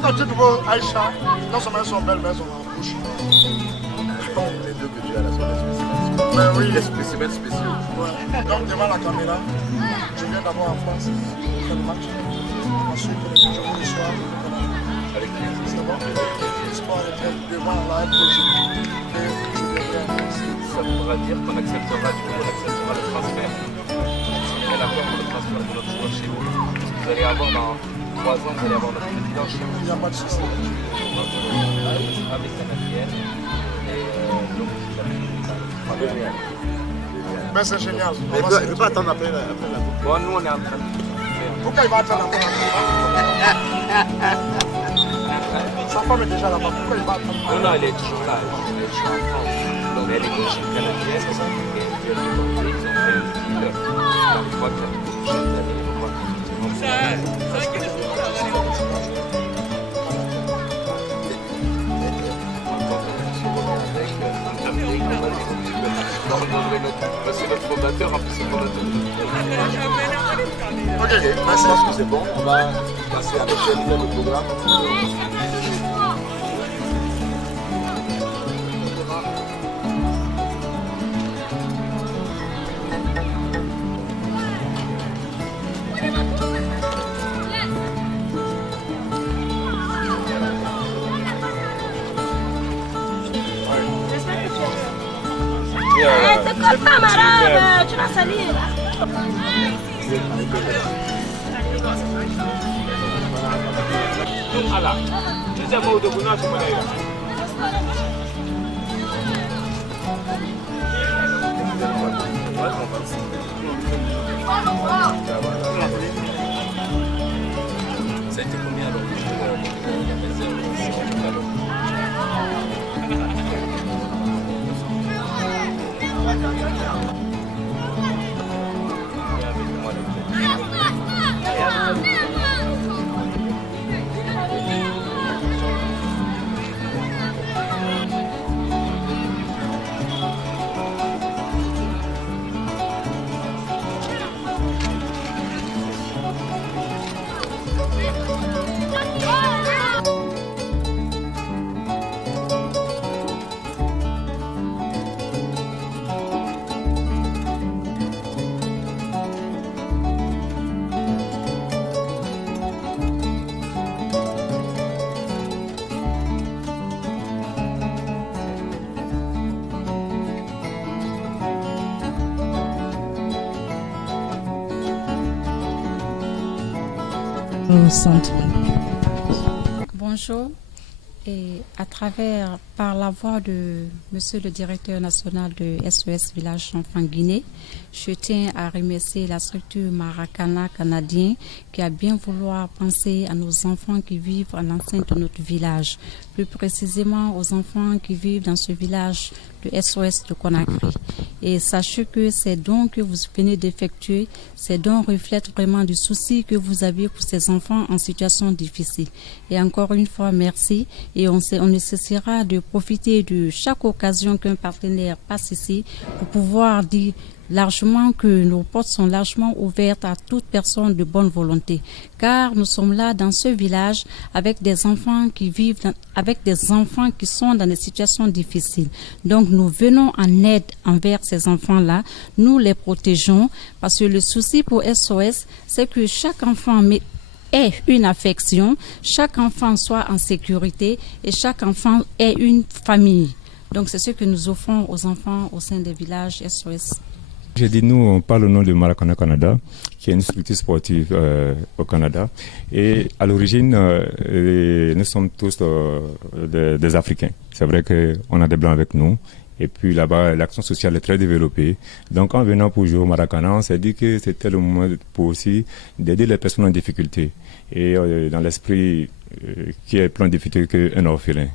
Pourquoi tu trouves Aïcha, non seulement elles sont belles, mais elles sont en bouche? Les deux que tu as là sont des spécimens. Mais oui. Des spécimens spéciaux. Ouais. Donc devant la caméra, je viens d'abord en France, faire le match. Ensuite, je joue le soir. Avec qui? C'est bon. L'histoire était devant la projet. Et je viendrai en France. Ça voudra dire qu'on acceptera le transfert. On l'accord pour le transfert de notre joueur chez vous. Vous allez avoir dans 3 ans, vous allez avoir notre président chez vous. Il n'y a pas de souci. Avec canadienne. Et donc, Mais c'est génial. Mais il ne peut pas attendre après la coupe. bon, nous on est en train de. Pourquoi il va attendre après la Sa femme est déjà là-bas. Pourquoi il va attendre? Non, elle est toujours là. Elle est toujours en France. Donc, elle est d'origine canadienne. C'est ça. Et ils ont fait un deal. Donc, je crois que chaque année, ils vont voir. C'est notre fondateur, en plus c'est le fondateur. Ok, Je merci. pense que c'est bon. On va passer avec le programme. C'est comme camarade, tu vas salir. Ala, deuxième mot de Bouna, c'est quoi Ça a été combien alors? Au centre. Bonjour. Et à travers, par la voix de Monsieur le Directeur national de SOS Village Enfants Guinée, je tiens à remercier la structure Maracana canadien qui a bien vouloir penser à nos enfants qui vivent à l'enceinte de notre village, plus précisément aux enfants qui vivent dans ce village de SOS de Conakry. Et sachez que ces dons que vous venez d'effectuer, ces dons reflètent vraiment du souci que vous avez pour ces enfants en situation difficile. Et encore une fois, merci. Et on ne cessera de profiter de chaque occasion qu'un partenaire passe ici pour pouvoir dire largement que nos portes sont largement ouvertes à toute personne de bonne volonté, car nous sommes là dans ce village avec des enfants qui vivent, avec des enfants qui sont dans des situations difficiles. Donc nous venons en aide envers ces enfants-là, nous les protégeons, parce que le souci pour SOS, c'est que chaque enfant ait une affection, chaque enfant soit en sécurité et chaque enfant ait une famille. Donc c'est ce que nous offrons aux enfants au sein des villages SOS. J'ai dit, nous, on parle au nom de Maracana Canada, qui est une structure sportive au Canada. Et à l'origine, nous sommes tous des Africains. C'est vrai qu'on a des Blancs avec nous. Et puis là-bas, l'action sociale est très développée. Donc en venant pour jouer au Maracana, on s'est dit que c'était le moment pour aussi d'aider les personnes en difficulté. Et dans l'esprit qui est plein de difficultés qu'un orphelin.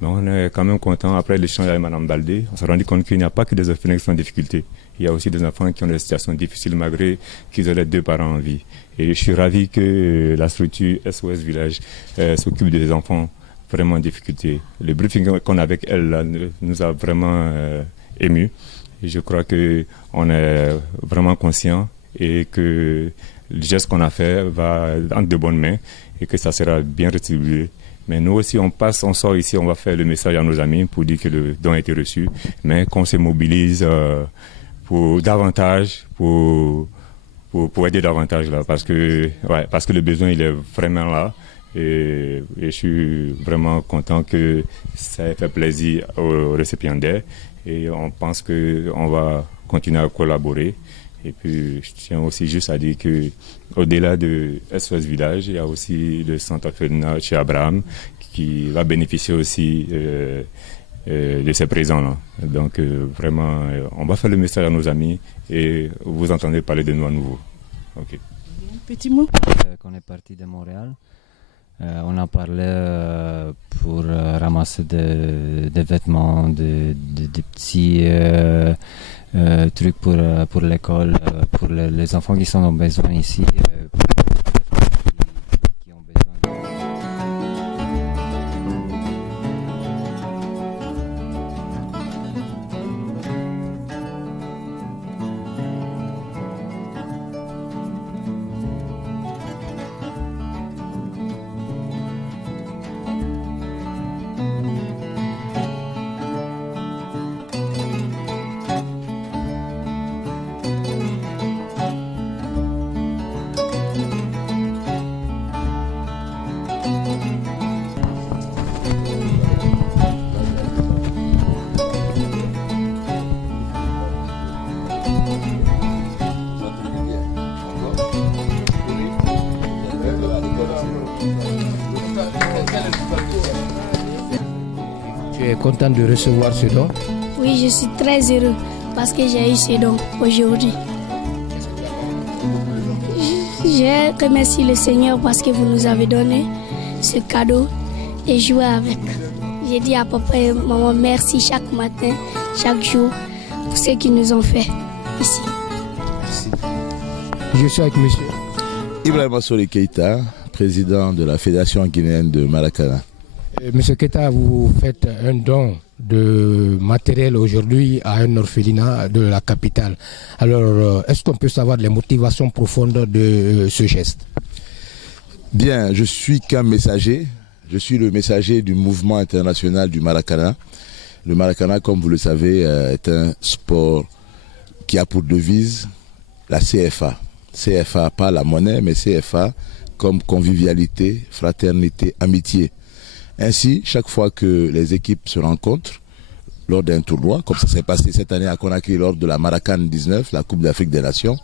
Mais on est quand même content. Après l'échange avec Mme Baldé, on s'est rendu compte qu'il n'y a pas que des orphelins qui sont en difficulté. Il y a aussi des enfants qui ont des situations difficiles malgré qu'ils aient les deux parents en vie. Et je suis ravi que la structure SOS Village s'occupe des enfants vraiment en difficulté. Le briefing qu'on a avec elle là, nous a vraiment émus. Et je crois qu'on est vraiment conscient et que le geste qu'on a fait va entre de bonnes mains et que ça sera bien retribué Mais nous aussi, on sort ici, on va faire le message à nos amis pour dire que le don a été reçu, mais qu'on se mobilise pour davantage, pour aider davantage là, parce que le besoin il est vraiment là. Et je suis vraiment content que ça ait fait plaisir aux récipiendaires et on pense qu'on va continuer à collaborer. Et puis je tiens aussi juste à dire qu'au-delà de SOS Village, il y a aussi le centre orphelinat chez Abraham qui va bénéficier aussi de ces présents-là. Donc vraiment, on va faire le message à nos amis et vous entendez parler de nous à nouveau. Okay. Petit mot. Quand on est parti de Montréal, on a parlé pour ramasser des vêtements, des petits trucs pour l'école, pour les enfants qui sont en besoin ici. Qui ont besoin. Tu es content de recevoir ce don? Oui, je suis très heureux parce que j'ai eu ce don aujourd'hui. Je remercie le Seigneur parce que vous nous avez donné ce cadeau et jouer avec. J'ai dit à papa et maman merci chaque matin, chaque jour pour ce qu'ils nous ont fait ici. Merci. Je suis avec monsieur Ibrahima Soli Keita, président de la Fédération guinéenne de Maracana. Monsieur Keita, vous faites un don de matériel aujourd'hui à un orphelinat de la capitale. Alors, est-ce qu'on peut savoir les motivations profondes de ce geste? Bien, je suis qu'un messager. Je suis le messager du mouvement international du Maracana. Le Maracana, comme vous le savez, est un sport qui a pour devise la CFA. CFA, pas la monnaie, mais CFA comme convivialité, fraternité, amitié. Ainsi, chaque fois que les équipes se rencontrent lors d'un tournoi, comme ça s'est passé cette année à Conakry lors de la Maracan 19, la Coupe d'Afrique des Nations,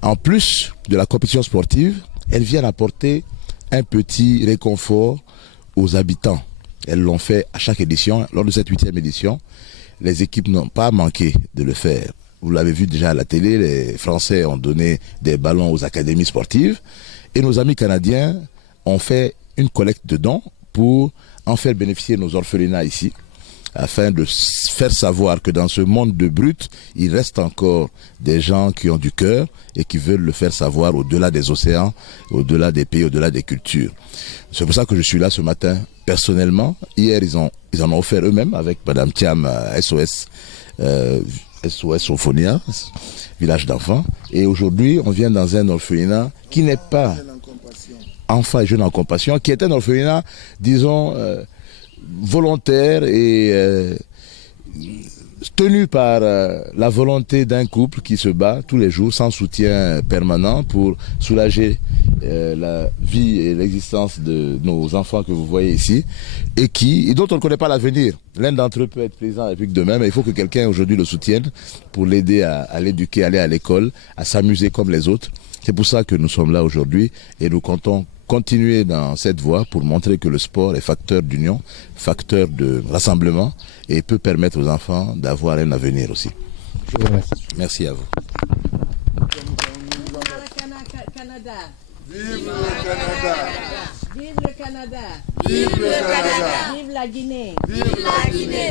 en plus de la compétition sportive, elles viennent apporter un petit réconfort aux habitants. Elles l'ont fait à chaque édition. Lors de cette 8e édition, les équipes n'ont pas manqué de le faire. Vous l'avez vu déjà à la télé, les Français ont donné des ballons aux académies sportives et nos amis canadiens ont fait une collecte de dons pour en faire bénéficier nos orphelinats ici, afin de faire savoir que dans ce monde de brut, il reste encore des gens qui ont du cœur et qui veulent le faire savoir au-delà des océans, au-delà des pays, au-delà des cultures. C'est pour ça que je suis là ce matin personnellement. Hier, ils en ont offert eux-mêmes avec Madame Thiam SOS Ophonia, village d'enfants. Et aujourd'hui, on vient dans un orphelinat qui n'est pas enfants et jeunes en compassion, qui est un orphelinat, disons, volontaire et tenu par la volonté d'un couple qui se bat tous les jours sans soutien permanent pour soulager la vie et l'existence de nos enfants que vous voyez ici et dont on ne connaît pas l'avenir. L'un d'entre eux peut être président de la République demain, mais il faut que quelqu'un aujourd'hui le soutienne pour l'aider à l'éduquer, à aller à l'école, à s'amuser comme les autres. C'est pour ça que nous sommes là aujourd'hui et nous comptons continuer dans cette voie pour montrer que le sport est facteur d'union, facteur de rassemblement et peut permettre aux enfants d'avoir un avenir aussi. Je vous remercie. Merci à vous. Vive le Canada! Vive le Canada! Vive le Canada! Vive la Guinée! Vive la Guinée!